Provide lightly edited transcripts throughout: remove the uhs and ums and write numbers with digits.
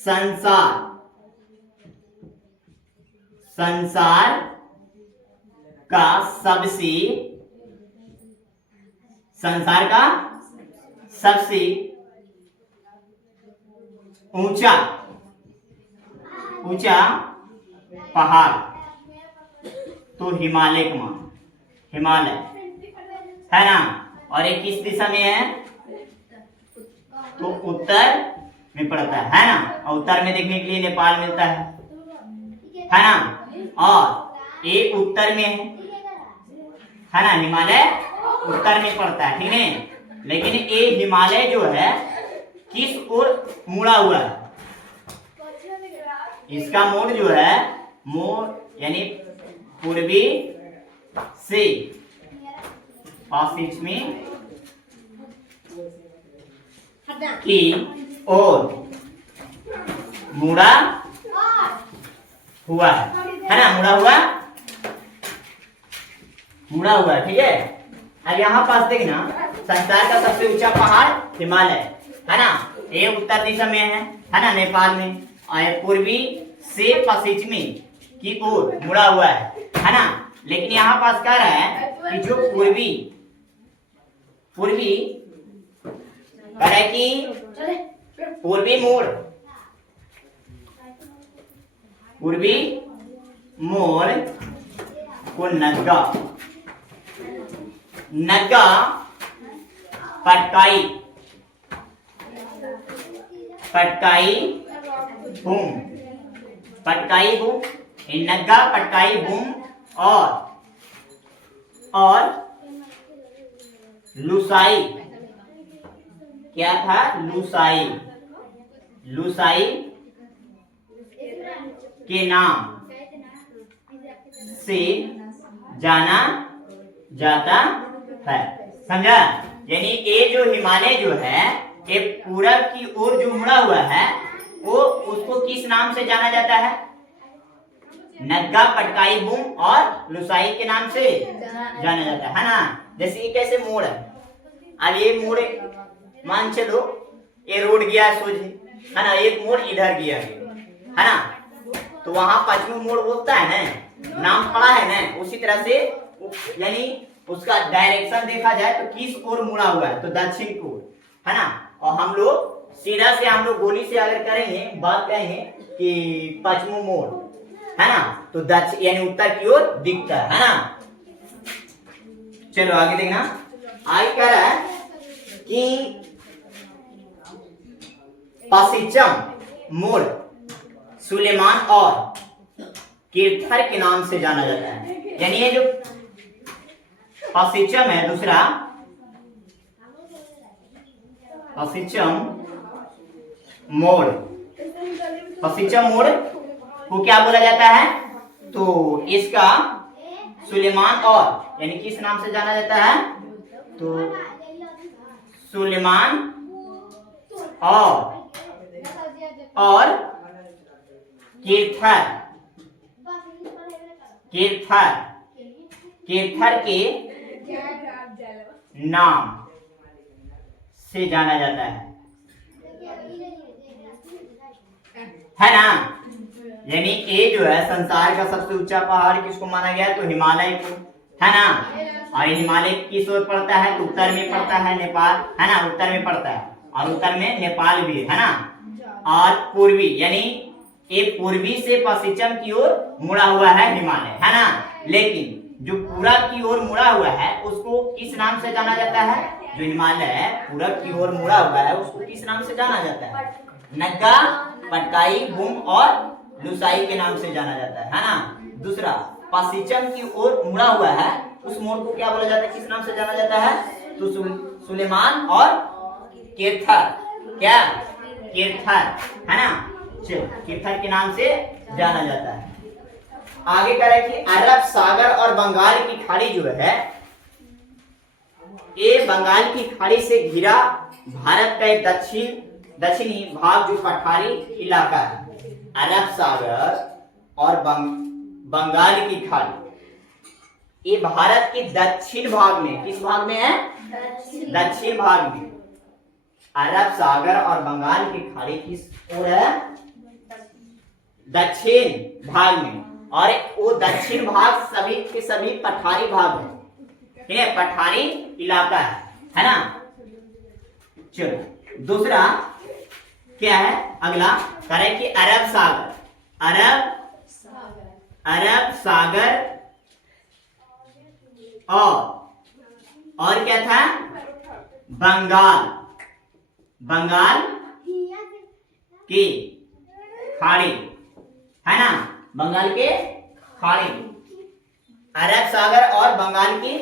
संसार, संसार का सबसे, संसार का सबसे ऊंचा ऊंचा पहाड़ तो हिमालय का मान, हिमालय है ना। और ये किस दिशा में है? तो उत्तर में पड़ता है ना। और उत्तर में देखने के लिए नेपाल मिलता है ना। और ये उत्तर में है ना, हिमालय उत्तर में पड़ता है, ठीक है। लेकिन ये हिमालय जो है किस ओर मुड़ा हुआ है? इसका मोड़ जो है, मोड़ यानी पूर्वी से पश्चिमी की ओर मुड़ा हुआ है ना, मुड़ा हुआ है, ठीक है। अब यहाँ पास देखना, संसार का सबसे ऊंचा पहाड़ हिमालय है ना, ये उत्तर दिशा में है ना, नेपाल में। और पूर्वी से पश्चिमी की ओर मुड़ा हुआ है ना। लेकिन यहाँ पास कह रहा है कि जो पूर्वी कह रहा है कि पूर्वी मोड़ को नग्गा पटकाई भूम, नग्गा पटकाई भूम और लुसाई, क्या था? लुसाई के नाम से जाना जाता है, समझा। यानी ये जो हिमालय जो है, ये पूरब की ओर जो मुड़ा हुआ है, वो उसको किस नाम से जाना जाता है? नग्गा पटकाई बूम और लुसाई के नाम से जाना जाता है ना। जैसे ये कैसे मोड़ है, अब ये मोड़ मान चलो ये रोड गया सोझे, है ना, एक मोड़ इधर गया है ना, तो वहां पश्चिमी मोड़ बोलता है ना, नाम पड़ा है ना। उसी तरह से यानी उसका डायरेक्शन देखा जाए तो किस ओर मुड़ा हुआ है? तो दक्षिण की ओर, है ना। और हम लोग सीधा से, हम लोग गोली से अगर करेंगे, बात करेंगे कि पश्चिमी मोड़ है ना, तो दक्षिण यानी उत्तर की ओर दिखता है ना। चलो आगे देखना, आगे कह रहा है कि पश्चिम मोड़ सुलेमान और कीर्थर के नाम से जाना जाता है। यानी ये जो पश्चिम है, दूसरा पश्चिम मोड़ को क्या बोला जाता है? तो इसका सुलेमान और यानी किस नाम से जाना जाता है? तो सुलेमान और कीर्थर के नाम से जाना जाता है ना। यानी ये जो है संसार का सबसे ऊंचा पहाड़ किसको माना गया? तो हिमालय को, है ना। और हिमालय किस ओर पड़ता है? तो उत्तर में पड़ता है, नेपाल है ना, उत्तर में पड़ता है, और उत्तर में नेपाल भी है ना। और पूर्वी यानी ये पूर्वी से पश्चिम की ओर मुड़ा हुआ है हिमालय, है ना। लेकिन जो पूरब की ओर मुड़ा हुआ है उसको किस नाम से जाना जाता है? जो हिमालय है पूरब की ओर मुड़ा हुआ है उसको किस नाम से जाना जाता है? नग्गा पटकाई बूम और लुसाई के नाम से जाना जाता है ना। दूसरा पश्चिम की ओर मुड़ा हुआ है, उस मोड़ को क्या बोला जाता है? किस नाम से जाना जाता है? तो सुलेमान और कीर्थर, क्या? कीर्थर, है ना। चलो कीर्थर के नाम से जाना जाता है। आगे कह रहा है कि अरब सागर और बंगाल की खाड़ी जो है, ये बंगाल की खाड़ी से घिरा भारत का एक दक्षिणी भाग जो पठारी इलाका है। अरब सागर और बंगाल की खाड़ी, ये भारत के दक्षिण भाग में, किस भाग में है? दक्षिण भाग में। अरब सागर और बंगाल की खाड़ी किस ओर है? दक्षिण भाग में, और वो दक्षिण भाग सभी के सभी पठारी भाग है, ठीक है, पठारी इलाका है ना। चलो दूसरा क्या है, अगला कह रहे कि अरब सागर, अरब सागर और क्या था, बंगाल की खाड़ी, है ना, बंगाल के खाड़ी, अरब सागर और बंगाल की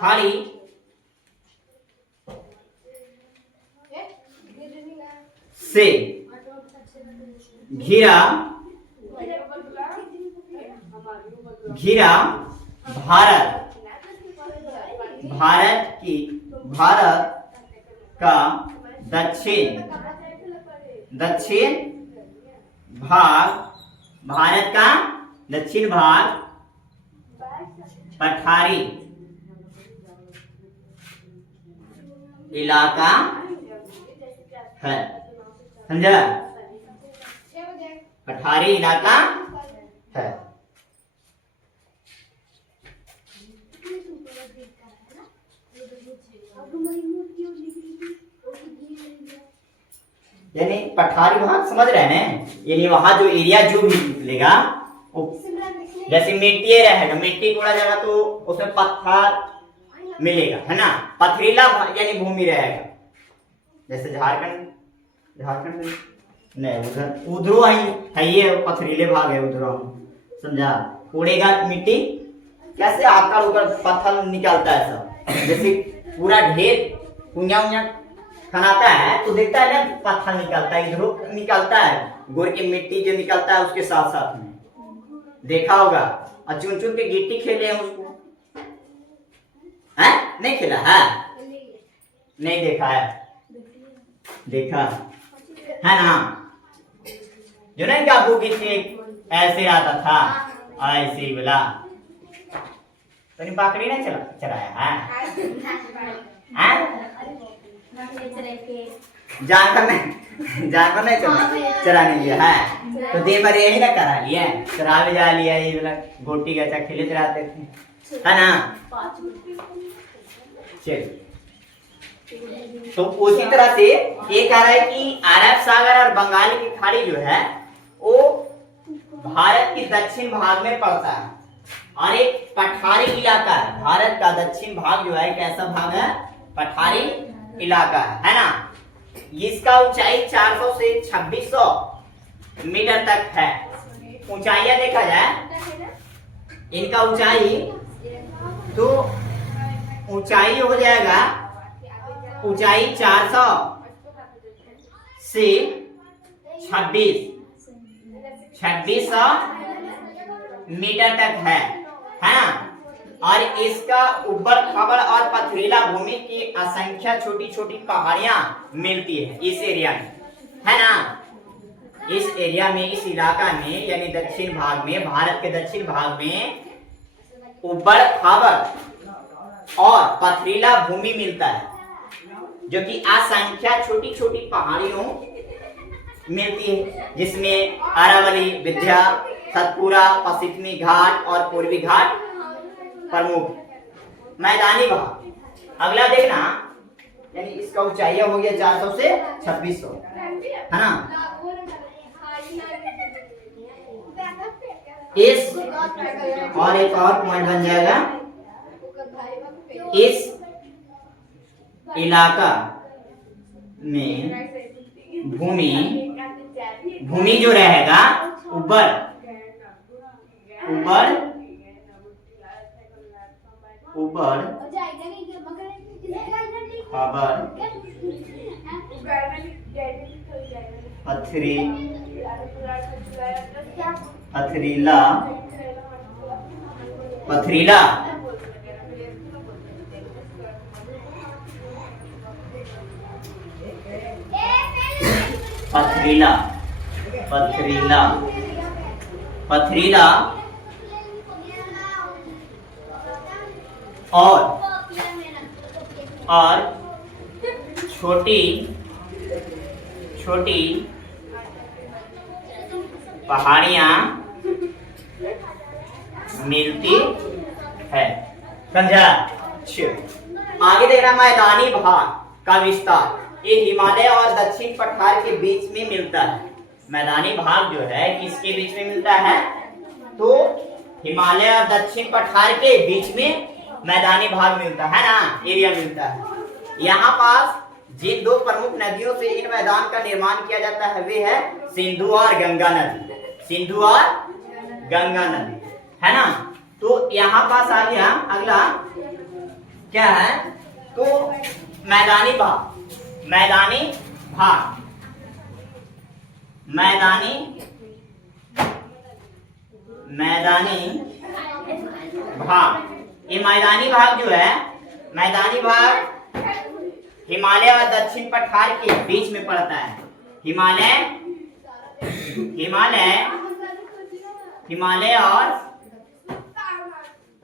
खाड़ी से घिरा भारत का दक्षिण भाग पठारी इलाका है, समझा, पठारी इलाका है। यानी पठारी भाग समझ रहे हैं ना, यानी वहां जो एरिया जो भी निकलेगा, जैसे मिट्टी रहेगा, मिट्टी कोड़ा जाएगा तो उसमें पत्थर मिलेगा, है ना, पथरीला यानी भूमि रहेगा, जैसे झारखंड नहीं, उधर है ये पथरीले भाग है, उधर समझा, कोड़ेगा मिट्टी कैसे आकर ऊपर पत्थर निकलता है सब, जैसे पूरा ढेर कुंजा खनाता है तो देखता है ना पत्थर निकलता है, इधर निकलता है, गोर की मिट्टी जो निकलता है उसके साथ साथ में देखा होगा, और चुन चुन के गिट्टी खेले हैं उसको, है नहीं खेला है, नहीं देखा है, देखा है ना, जो नहीं काबू गिट्टी ऐसे आता था, ऐसे बोला तो पाकड़ी नहीं चलाया है, जानवर नहीं चराने लिया है, तो दिन भर यही ना करा लिया, चरा भी जा लिया, ये गोटी गचा खेले चराते थे, है ना। चलिए, तो उसी तरह से ये कह रहा है कि अरब सागर और बंगाल की खाड़ी जो है वो भारत के दक्षिण भाग में पड़ता है, और एक पठारी इलाका है, भारत का दक्षिण भाग जो है कैसा भाग है, पठारी इलाका है ना। इसका ऊंचाई 400 से 2600 मीटर तक है, ऊंचाइयां देखा जाए इनका ऊंचाई, तो ऊंचाई हो जाएगा, ऊंचाई 400 से 2600 मीटर तक है ना। और इसका उबड़ खाबड़ और पथरीला भूमि की असंख्य छोटी छोटी पहाड़ियां मिलती है इस एरिया में, है ना। इस एरिया में, इस इलाका में, यानी दक्षिण भाग में, भारत के दक्षिण भाग में उबड़ खाबड़ और पथरीला भूमि मिलता है, जो कि असंख्य छोटी छोटी पहाड़ियों मिलती है, जिसमें अरावली, विंध्या, सतपुरा, पश्चिमी घाट और पूर्वी घाट प्रमुख मैदानी भाग। अगला देखना, यानी इसका ऊंचाई हो गया 400 से 2600, है ना। इस और एक और पॉइंट बन जाएगा, इस इलाका में भूमि जो रहेगा उबड़ खाबड़ पथरीला और छोटी पहाड़ियां मिलती है। समझा? आगे देखना, मैदानी भाग का विस्तार ये हिमालय और दक्षिण पठार के बीच में मिलता है। मैदानी भाग जो है किसके बीच में मिलता है? तो हिमालय और दक्षिण पठार के बीच में मैदानी भाग मिलता है ना, एरिया मिलता है। यहाँ पास जिन दो प्रमुख नदियों से इन मैदान का निर्माण किया जाता है वे है सिंधु और गंगा नदी। सिंधु और गंगा नदी है ना। तो यहाँ पास आ गया अगला क्या है? तो मैदानी भाग, मैदानी भाग, मैदानी भाग। ये मैदानी भाग जो है, मैदानी भाग हिमालय और दक्षिण पठार के बीच में पड़ता है। हिमालय और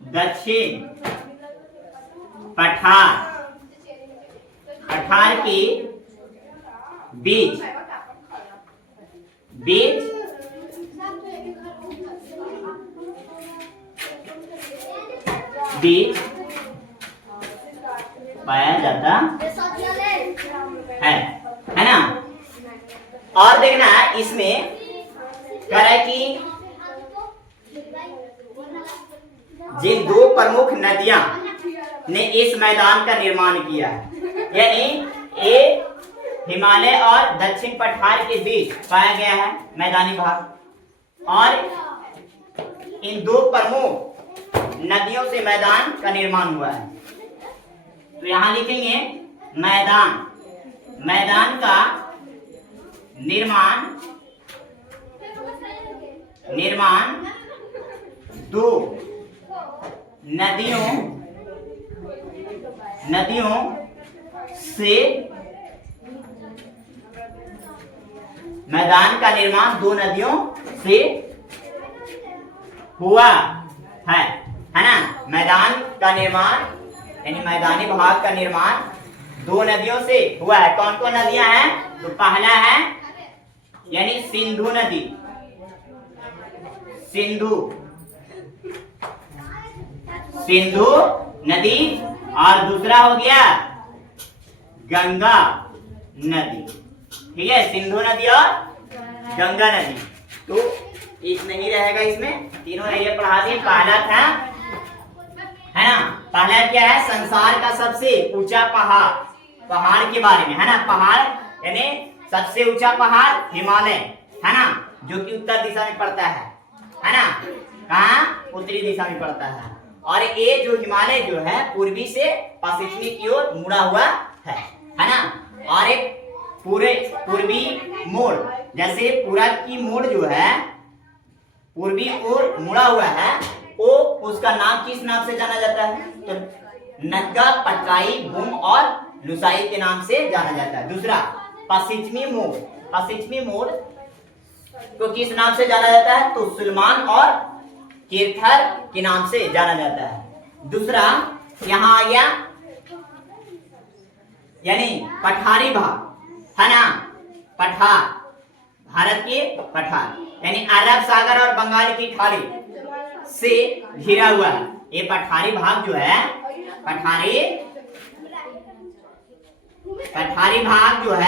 दक्षिण पठार की बीच पाया जाता है ना। और देखना इसमें कह रहा है कि जिन दो प्रमुख नदियां ने इस मैदान का निर्माण किया है, यानी ये हिमालय और दक्षिण पठार के बीच पाया गया है मैदानी भाग, और इन दो प्रमुख नदियों से मैदान का निर्माण हुआ है। तो यहां लिखेंगे मैदान का निर्माण दो नदियों से, मैदान का निर्माण दो नदियों से हुआ है ना। मैदान का निर्माण यानी मैदानी भाग का निर्माण दो नदियों से हुआ है। कौन कौन नदियां हैं? तो पहला है यानी सिंधु नदी, सिंधु नदी, और दूसरा हो गया गंगा नदी। ठीक है, सिंधु नदी और गंगा नदी। तो इसमें ही रहेगा, इसमें तीनों एरिया पढ़ा दिए। पहला था है ना, पहला क्या है? संसार का सबसे ऊंचा पहाड़ के बारे में है ना। पहाड़ यानी सबसे ऊंचा पहाड़ हिमालय है ना, जो कि उत्तर दिशा में पड़ता है ना। कहाँ? उत्तरी दिशा में पड़ता है। और ये जो हिमालय जो है पूर्वी से पश्चिमी की ओर मुड़ा हुआ है ना। और एक पूर्वी मोड़, जैसे पूरब की मोड़ जो है पूर्वी ओर मुड़ा हुआ है, वो उसका नाम किस नाम से जाना जाता है? तो नग्गा, पटकाई, भूम और लुसाई के नाम से जाना जाता है। दूसरा पश्चिमी मोड़ को किस नाम से जाना जाता है? तो सुलेमान और कीर्थर के नाम से जाना जाता है। दूसरा यहाँ आ गया यानी पठारी भाग है ना। पठार, भारत के पठार यानी अरब सागर और बंगाल की खाड़ी से घिरा हुआ है। ये पठारी भाग जो है, पठारी भाग जो है